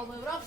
Salve, bırak.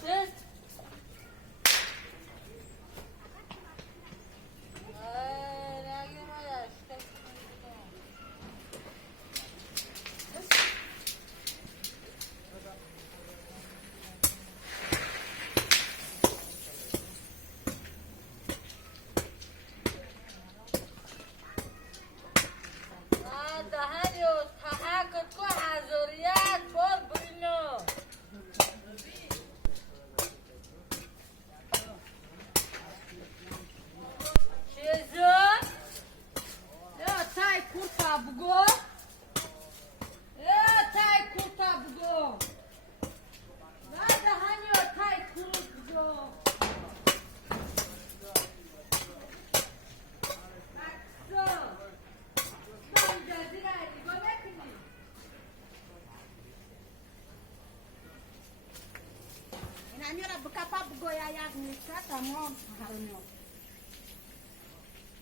Nyora buka pa bugoya ya nika tamo harunyo.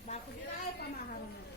Ba ku dai pa ma harunyo.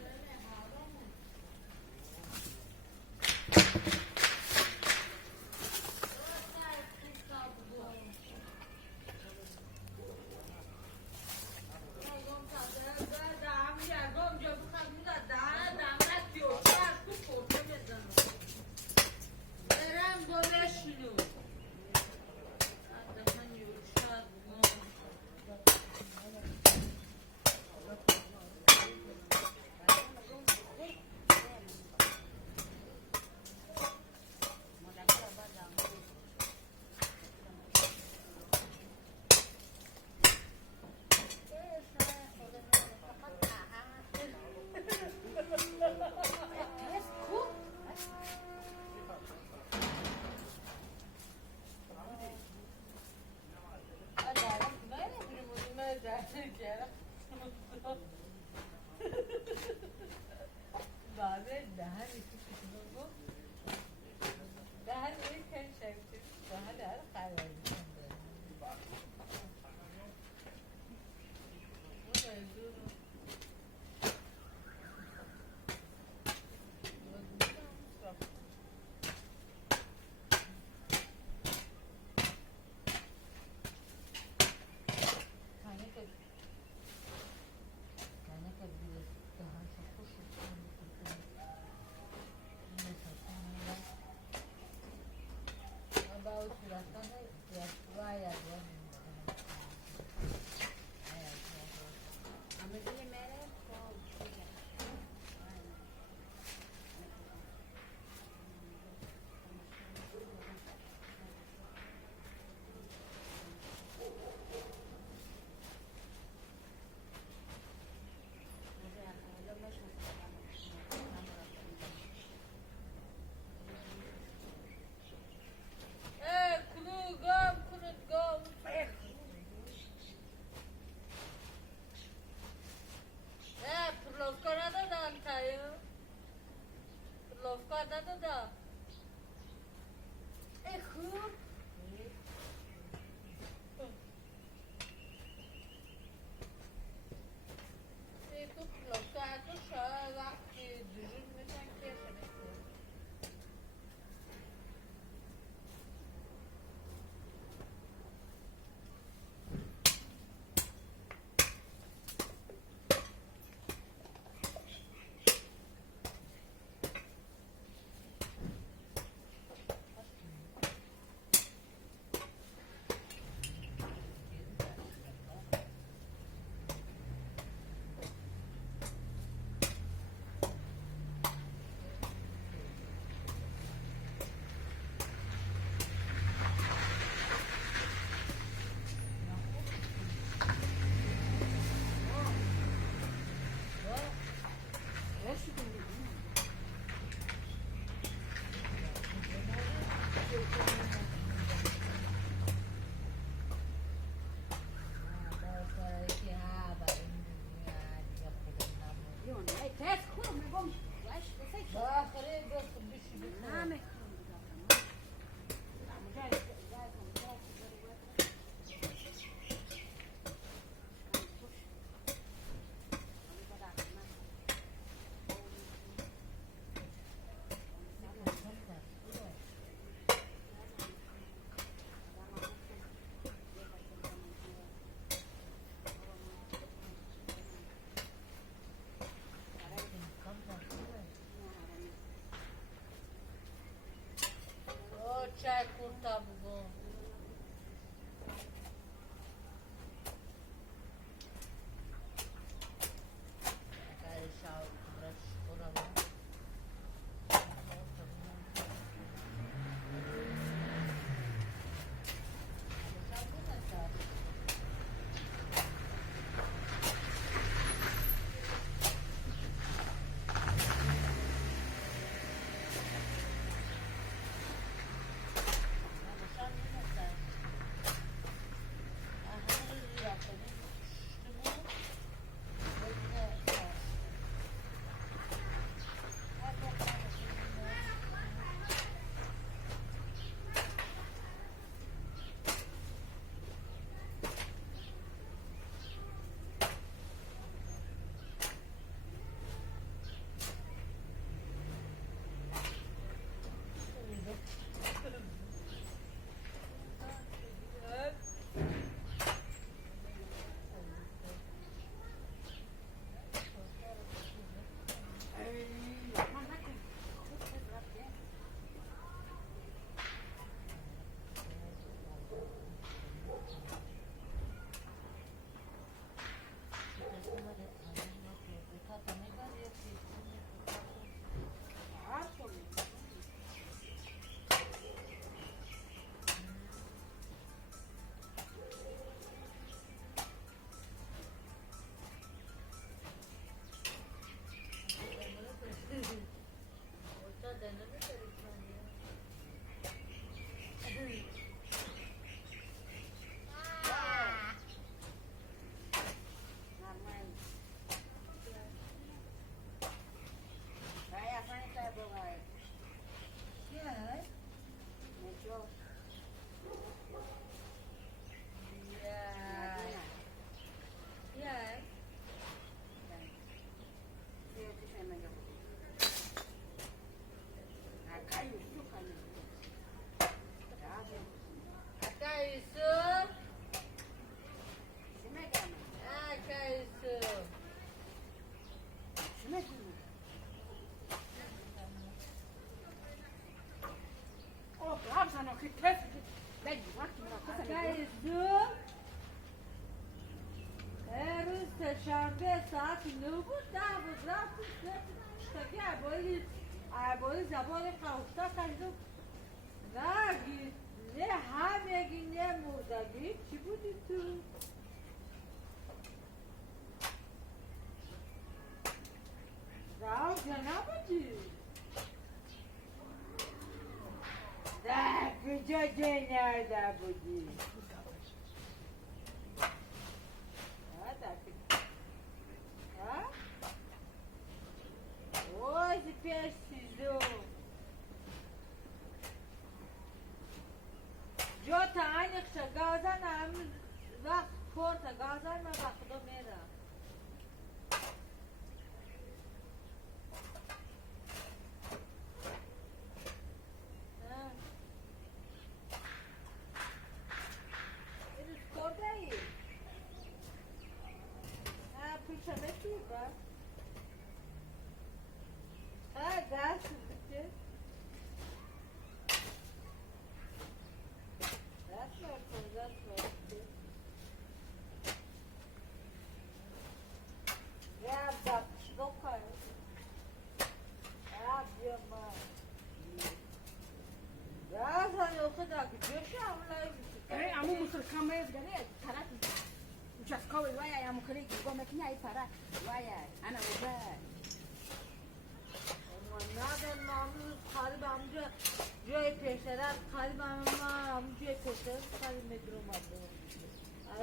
وقتی کس بگی وقتی مرا کس زو روز سه‌شنبه ساعت 9 بود 10 بود رفتیم تاکی عبایی زبان خواسته کردیم نگید نه همگی نه مردگی چی بودی تو؟ نه که نبودی نه کجا جای نرده بودی Hoje precisou. جو تعینق شد گازن هم وقت کورت گازن ما وقت دو میره این کورده ای پیشه بسی با دست بچه Amu musulkan mai gare karatu just kawai waya ya muka rike goma kina yi fara waya ana uba نادر معمول خالی با همونجا جای پیشترد خالی با همون جای پیشترد خالی مدرو مدرو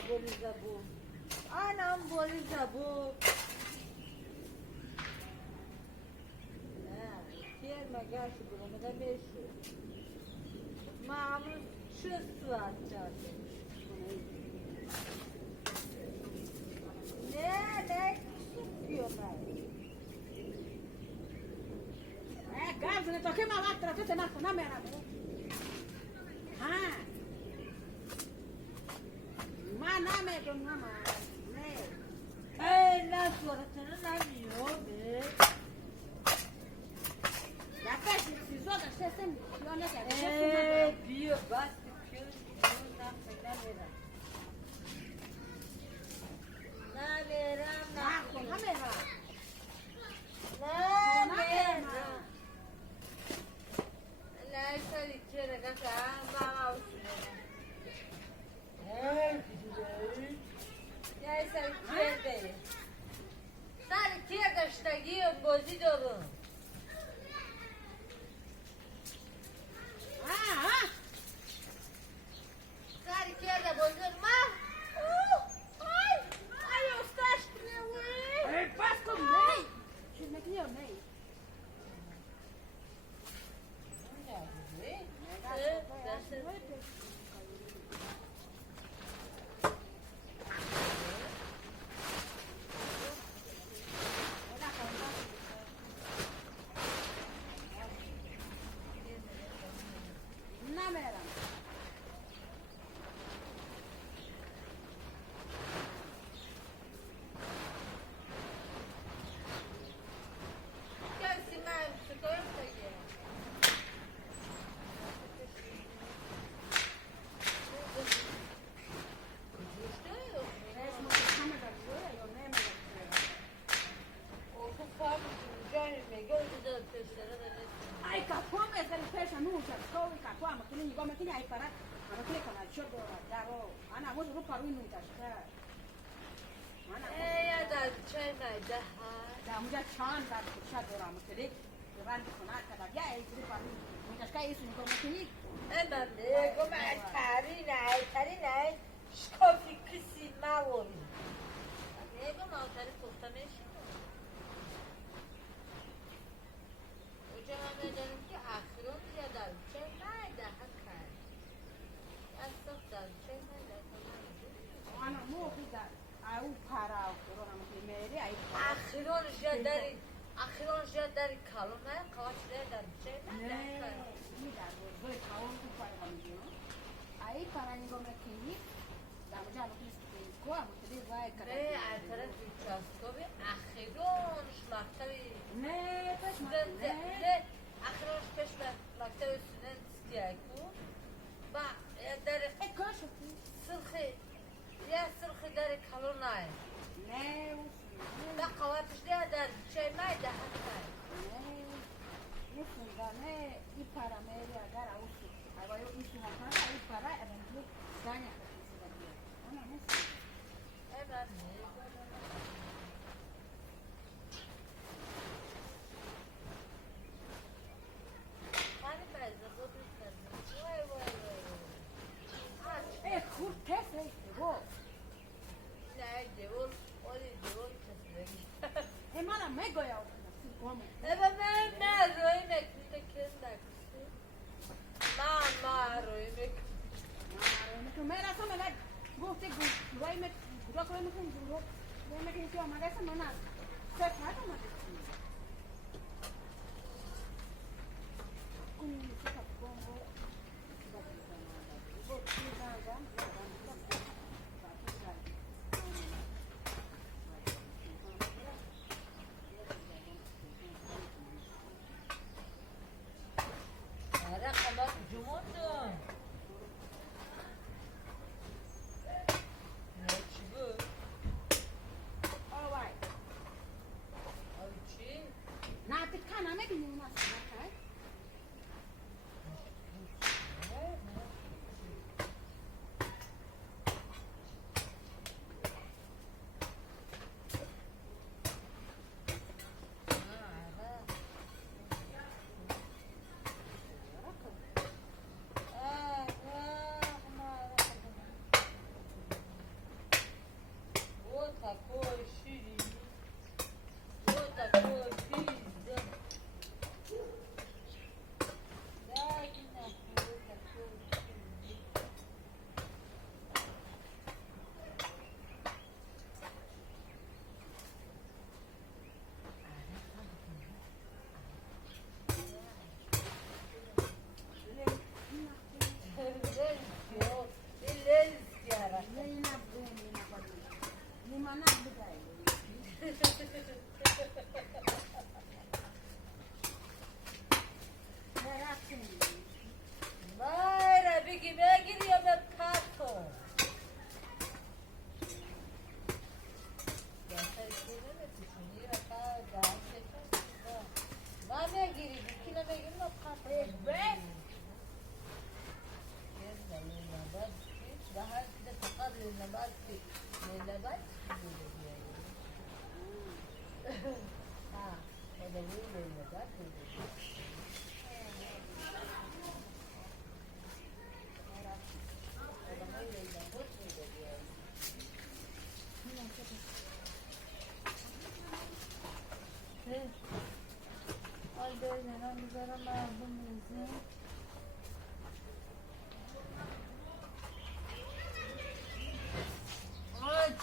بولی زبو آنم بولی زبو کیر مگاش برامده بیشو معمول 6 ساعت چارده نه سوپیو Gazo, ne toquei uma lata, tu te marca na mera. Ha. Ma na me do mama. Ne. na suratını ne diyor be? Ya kaç sizo da sesin yone gel. Diyor bas diyor na fena vera. Na vera na kamera. Na vera. La esa dichera que va ya esa dichera. Sen kiye dاشتگی بازی دارم. Sen kiye de bozdur ma? Ay ustaş ne bu? Hey, Pasco, nei. Şimdi ne diyor nei? در کلونای نه دا قواتش ده در چه مای ده هستای نه نه این پارامری اگر اوسی اگر ایشون هست این پارا اونجا دانیا اما نیست ایوان هانی بیزه بودی کردن وای وای وای خود کسی گو نه دیول اولی دیول کسی مالا میگویا گم من روی مکیت کس نکسی ما روی مکیت تو میرا تو ملک گفته روی مک گرا روی مکن گرا روی مکن تو آمده است من از سر فرد آمده کنی تو کام رقمات جموندون نه چی بود؟ آوای آوی چی؟ نه تکانه میبینیم از نکرد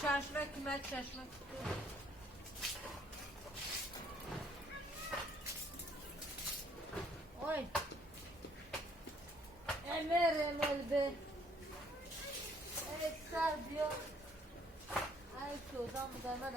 چشمک من چشمک اوی امر به ای سر بیا ای سودام دامه